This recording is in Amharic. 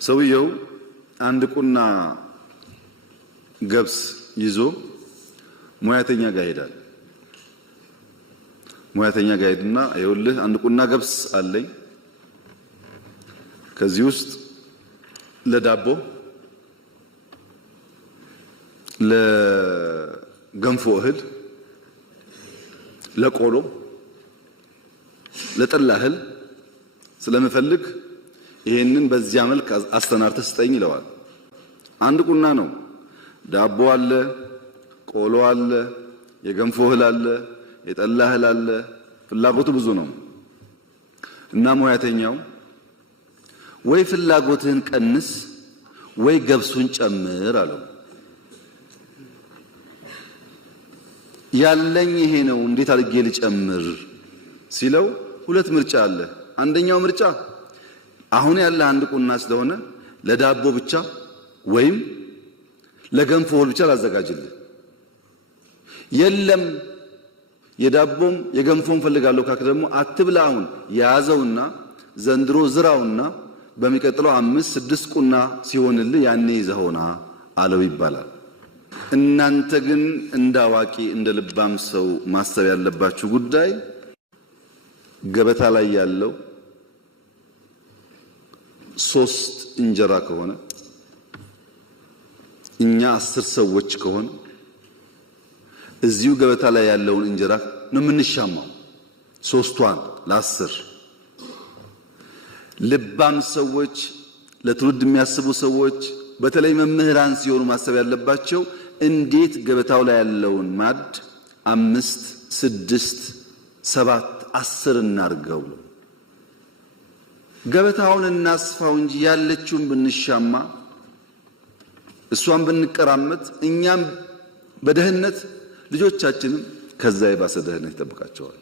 ሰውየው አንድ ቁና ገብስ ይዞ ሙያተኛ ጋር ሄዳል። ሙያተኛ ጋር ሄድና ይኸውልህ አንድ ቁና ገብስ አለኝ፣ ከዚህ ውስጥ ለዳቦ ለገንፎ እህል ለቆሎ ለጠላ እህል ስለምፈልግ ይሄንን በዚያ መልክ አስተናርተህ ስጠኝ ይለዋል። አንድ ቁና ነው። ዳቦ አለ፣ ቆሎ አለ፣ የገንፎ እህል አለ፣ የጠላ እህል አለ። ፍላጎቱ ብዙ ነው እና ሙያተኛው ወይ ፍላጎትህን ቀንስ ወይ ገብሱን ጨምር አለው። ያለኝ ይሄ ነው እንዴት አድርጌ ልጨምር ሲለው ሁለት ምርጫ አለ። አንደኛው ምርጫ አሁን ያለ አንድ ቁና ስለሆነ ለዳቦ ብቻ ወይም ለገንፎ ብቻ ላዘጋጅልህ። የለም የዳቦም የገንፎም ፈልጋለሁ ካክ ደግሞ አትብላ፣ አሁን ያዘውና ዘንድሮ ዝራውና በሚቀጥለው 5-6 ቁና ሲሆንልህ ያኔ ይዘውና አለው ይባላል። እናንተ ግን እንዳዋቂ እንደ ልባም ሰው ማሰብ ያለባችሁ ጉዳይ ገበታ ላይ ያለው 3 እንጀራ ከሆነ እኛ 10 ሰዎች ከሆነ እዚሁ ገበታ ላይ ያለውን እንጀራ ነው የምንሻማው፣ 3ቷን ለ10። ልባም ሰዎች፣ ለትውልድ የሚያስቡ ሰዎች፣ በተለይ መምህራን ሲሆኑ ማሰብ ያለባቸው እንዴት ገበታው ላይ ያለውን ማድ 5፣ 6፣ 7፣ 10 እናርገው። ገበታውን እናስፋው እንጂ ያለችውን ብንሻማ እሷን ብንቀራመት እኛም በደህነት ልጆቻችንም ከዛ የባሰ ደህነት ይጠብቃቸዋል።